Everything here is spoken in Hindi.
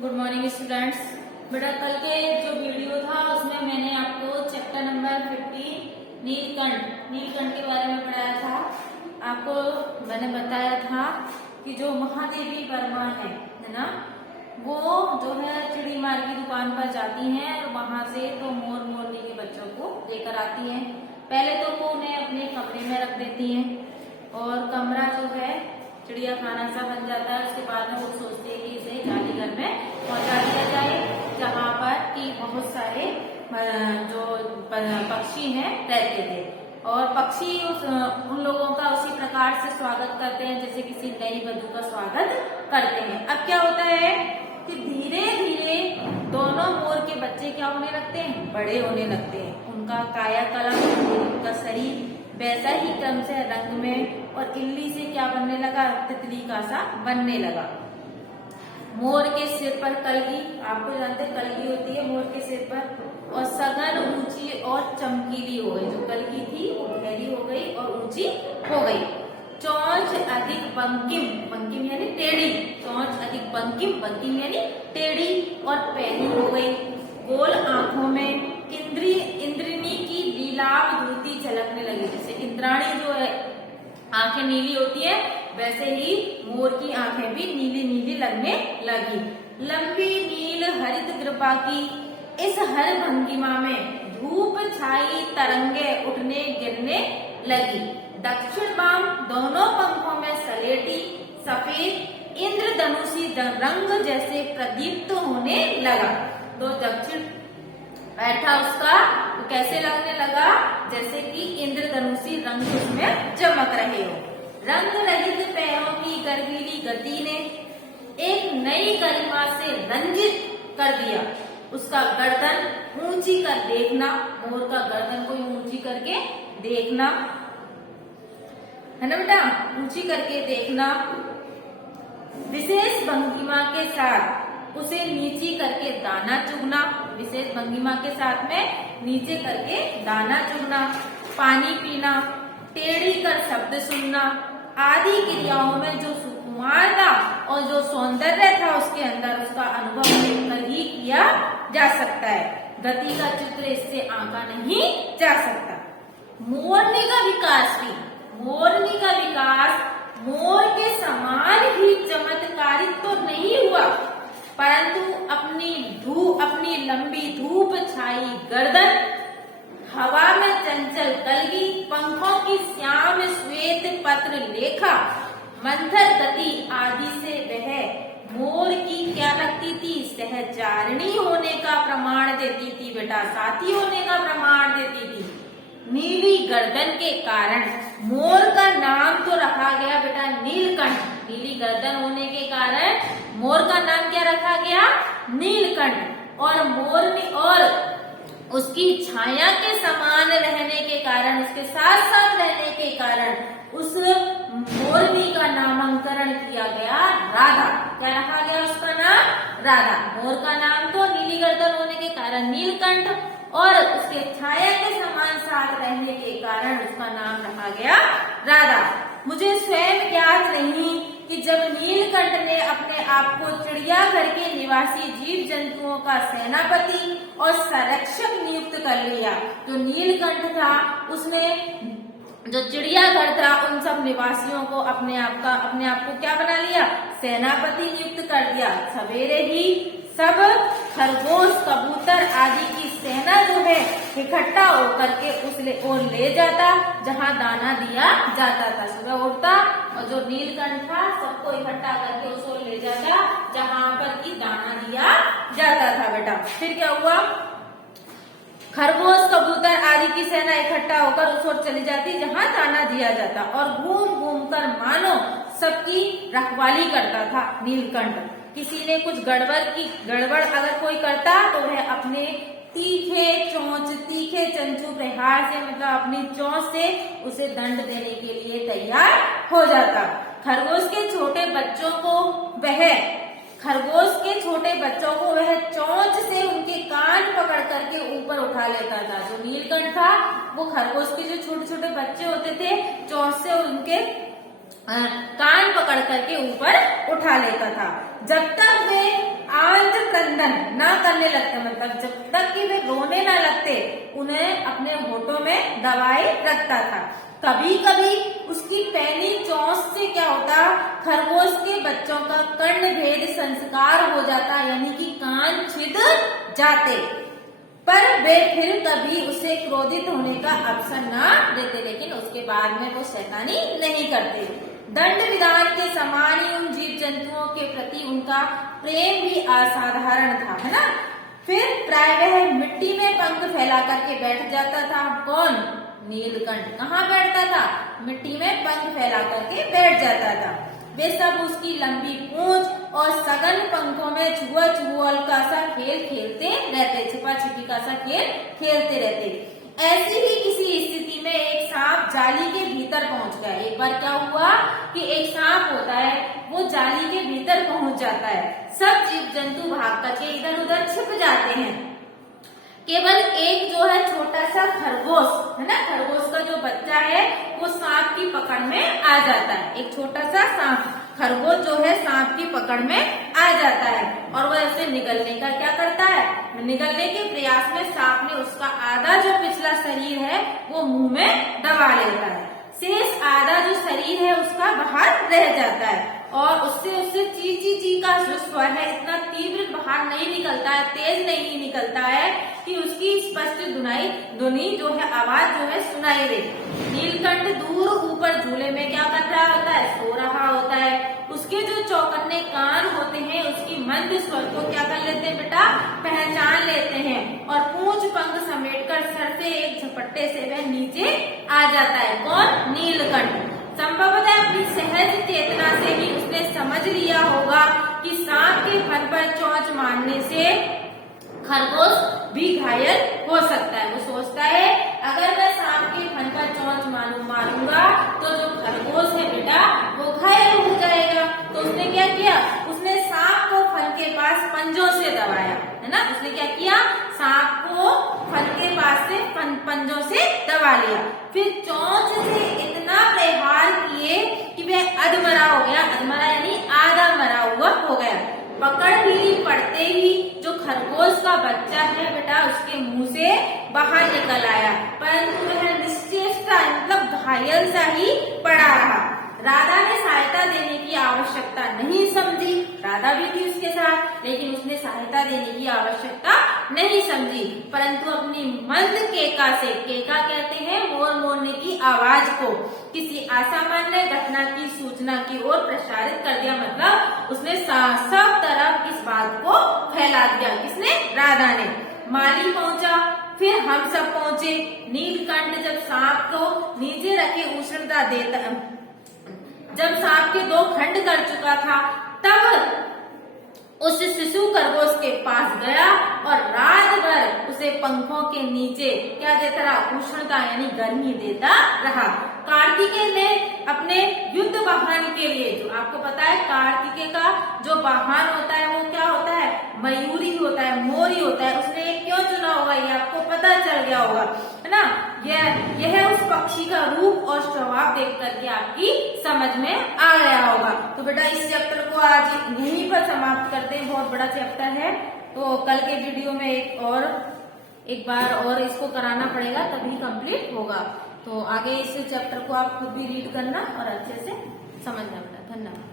Good morning students. बेटा कल के जो वीडियो था उसमें मैंने आपको चैप्टर नंबर 15 नीलकंठ के बारे में पढ़ाया था। आपको मैंने बताया था कि जो महादेवी वर्मा है ना, वो जो है चिड़ी मार की दुकान पर जाती हैं और वहां से तो मोर मोरनी के बच्चों को लेकर आती हैं। पहले तो वो उन्हें अपने कमरे में रख देती हैं और कमरा जो है चिड़िया खाना सा बन जाता है। उसके बाद में वो सोचते हैं कि इसे जाली घर में पहुंचा दिया जाए, जहाँ पर कि बहुत सारे जो पक्षी हैं रहते थे और पक्षी उन लोगों का उसी प्रकार से स्वागत करते हैं जैसे किसी नई वधू का स्वागत करते हैं। अब क्या होता है कि धीरे धीरे दोनों मोर के बच्चे क्या होने लगते हैं, बड़े होने लगते हैं। उनका कायाकल्प, उनका शरीर वैसा ही क्रम से रंग में और इल्ली से क्या बनने लगा, तितली का सा बनने लगा। मोर के सिर पर कलगी, आपको जानते हैं कलगी होती है मोर के सिर पर, और सघन ऊंची और चमकीली हो गई। जो कलगी थी वो गहरी हो गई और ऊंची हो गई। चोंच अधिक बंकिम, बंकिम यानी टेढ़ी, चोंच अधिक बंकिम, बंकिम यानी टेढ़ी और पैनी हो गई। गोल आंखों में इंद्रिनी की लीलाभ धूती झलकने लगी। जैसे इंद्राणी जो है आंखें नीली होती है, वैसे ही मोर की आंखें भी नीली नीली लगने लगी। लंबी नील हरित कृपा की इस हर भंगिमा में धूप छाई तरंगे उठने गिरने लगी। दक्षिण बाम दोनों पंखों में सलेटी सफेद इंद्रधनुषी रंग जैसे प्रदीप्त होने लगा। तो दक्षिण बैठा उसका तो कैसे लगने लगा, जैसे कि इंद्रधनुषी रंग उसमें चमक रहे हो। रंग रहित पैरों की गर्वीली गति ने एक नई गरिमा से रंजित कर दिया। उसका गर्दन ऊंची कर देखना, मोर का गर्दन को ऊंची करके देखना है ना बेटा, ऊंची करके देखना। विशेष भंगिमा के साथ उसे नीची करके दाना चुगना, विशेष भंगिमा के साथ में नीचे करके दाना चुगना। पानी पीना, टेढ़ी कर शब्द सुनना आदि क्रियाओं में जो सुकुमारता और जो सौंदर्य था उसके अंदर, उसका अनुभव देखकर ही किया जा सकता है। गति का चित्र इससे आंका नहीं जा सकता। मोरनी का विकास भी, मोरनी का विकास मोर के समान ही चमत्कारिक तो नहीं हुआ, परंतु अपनी लंबी धूप छाई गर्दन, हवा में चंचल कलगी, पंखों की श्याम श्वेत पत्र लेखा, मंथर गति आदि से वह मोर की क्या लगती थी, सहचारिणी होने का प्रमाण देती थी बेटा, साथी होने का प्रमाण देती थी। नीली गर्दन के कारण मोर का नाम तो रखा गया बेटा नीलकंठ। नीली गर्दन होने के कारण मोर का नाम क्या रखा गया, नीलकंठ। और मोरनी और उसकी छाया के समान रहने के कारण, उसके साथ साथ रहने के कारण उस मोरनी का नामकरण किया गया राधा। क्या रखा गया उसका नाम, राधा। मोर का नाम तो नीली गर्दन होने के कारण नीलकंठ और उसके छाया के समान साथ रहने के कारण उसका नाम रखा गया राधा। मुझे स्वयं ज्ञात नहीं कि जब नीलकंठ ने अपने आप को चिड़ियाघर के निवासी जीव जंतुओं का सेनापति और संरक्षक नियुक्त कर लिया, तो नीलकंठ था उसने जो चिड़ियाघर था उन सब निवासियों को अपने आप को क्या बना लिया, सेनापति नियुक्त कर दिया। सवेरे ही सब खरगोश कबूतर आदि की सेना जो है इकट्ठा होकर के उस ओर ले जाता जहां दाना दिया जाता था। सुबह उठता और जो नीलकंठ था सबको इकट्ठा करके उस ओर ले जाता जहां पर की दाना दिया जाता था बेटा। फिर क्या हुआ, खरगोश कबूतर आदि की सेना इकट्ठा होकर उस ओर चली जाती जहां दाना दिया जाता और घूम घूम कर मानो सबकी रखवाली करता था नीलकंठ। किसी ने कुछ गड़बड़ अगर कोई करता तो वह अपने तीखे चंचू प्रहार से, मतलब अपनी चोंच से उसे दंड देने के लिए तैयार हो जाता। खरगोश के छोटे बच्चों को वह चोंच से उनके कान पकड़ करके ऊपर उठा लेता था। जो नीलकंठ था वो खरगोश के जो छोटे छोटे बच्चे होते थे चोंच से उनके कान पकड़ करके ऊपर उठा लेता था। जब तक वे आंत क्रंदन ना करने लगते, मतलब जब तक कि वे रोने ना लगते, उन्हें अपने होठों में दबाए रखता था। कभी कभी उसकी पैनी चोंच से क्या होता, खरगोश के बच्चों का कर्ण भेद संस्कार हो जाता, यानी कि कान छिद जाते, पर वे फिर कभी उसे क्रोधित होने का अवसर ना देते, लेकिन उसके बाद में वो शैतानी नहीं करते। दंड विधान के समान ही उन जीव जंतुओं के प्रति उनका प्रेम भी असाधारण था, है ना। फिर प्राय वह मिट्टी में पंख फैला करके बैठ जाता था। कौन? नीलकंठ। कहाँ बैठता था? मिट्टी में पंख फैला करके बैठ जाता था। वे सब उसकी लंबी पूंछ और सघन पंखों में छुआ छुअल का सा खेल खेलते रहते, छिपा छिपी का सा खेल खेलते रहते। ऐसी ही किसी स्थिति में एक सांप जाली के भीतर पहुंच गया। एक बार क्या हुआ कि एक सांप होता है, वो जाली के भीतर पहुंच जाता है। सब जीव जंतु भाग करके इधर उधर छिप जाते हैं। केवल एक जो है छोटा सा खरगोश है ना, खरगोश का जो बच्चा है वो सांप की पकड़ में आ जाता है। एक छोटा सा सांप खरगोश जो है सांप की पकड़ में आ जाता है और वह उसे निगलने का क्या करता है, निगलने के प्रयास में सांप ने उसका आधा जो पिछला शरीर है वो मुंह में दबा लेता है। शेष आधा जो शरीर है उसका बाहर रह जाता है और उससे ची ची ची का जो स्वर है इतना तीव्र बाहर नहीं निकलता है, तेज नहीं निकलता है कि उसकी स्पष्ट ध्वनि जो है आवाज जो है सुनाई दे। नीलकंठ दूर ऊपर झूले में क्या कर रहा होता है, सो रहा होता है। उसके जो चौकन्ने कान होते हैं उसकी मंद स्वर को क्या कर लेते हैं बेटा, पहचान लेते हैं और पूंछ पंख समेटकर सर से एक झपट्टे से वह नीचे आ जाता है। कौन? नीलकंठ। संभवतः अपनी सहज चेतना से ही उसने समझ लिया होगा कि सांप के फन पर चोंच मारने से खरगोश भी घायल हो सकता है। वो सोचता है अगर मैं सांप के फन पर चोंच मारूंगा तो जो खरगोश है बेटा वो घायल हो जाएगा। तो उसने क्या किया, उसने सांप को फन के पास पंजों से दबाया, है ना। उसने क्या किया, सांप को फन के पास से पंजों से दबा लिया। फिर चोंच से इतना प्रहार किए कि वह अधमरा हो गया। अधमरा यानी आधा मरा हुआ हो गया। पकड़ ढीली पड़ते ही जो खरगोश का बच्चा है बेटा उसके मुंह से बाहर निकल आया, परंतु वह निश्चेष्टा मतलब घायल सा ही पड़ा रहा। राधा ने सहायता देने की आवश्यकता नहीं समझी। राधा भी थी उसके साथ, लेकिन उसने सहायता देने की आवश्यकता नहीं समझी, परंतु अपनी मंद केका से, केका कहते हैं मोर मोरने की आवाज को, किसी असामान्य घटना की सूचना की ओर प्रसारित कर दिया। मतलब उसने सब तरफ इस बात को फैला दिया। किसने? राधा ने। माली पहुंचा, फिर हम सब पहुंचे। नीलकंठ जब सांप को नीचे रखे उष्णता देता, जब सांप के 2 खंड कर चुका था, तब उस शिशु खरगोश के पास गया और रात भर उसे पंखों के नीचे क्या देता रहा, उष्णता यानी गर्मी देता रहा। कार्तिकेय ने अपने युद्ध वाहन के लिए, जो आपको पता है कार्तिकेय का जो वाहन होता है वो क्या होता है, मयूरी होता है, मोरी होता है। उसने ये क्यों चुना होगा ये आपको पता चल गया होगा, है ना। यह उस पक्षी का रूप और स्वभाव देख करके आपकी समझ में आ गया होगा। तो बेटा इस चैप्टर को आज यहीं पर समाप्त करते हैं। बहुत बड़ा चैप्टर है, तो कल के वीडियो में एक बार और इसको कराना पड़ेगा तभी कंप्लीट होगा। तो आगे इस चैप्टर को आप खुद भी रीड करना और अच्छे से समझना बेटा। धन्यवाद।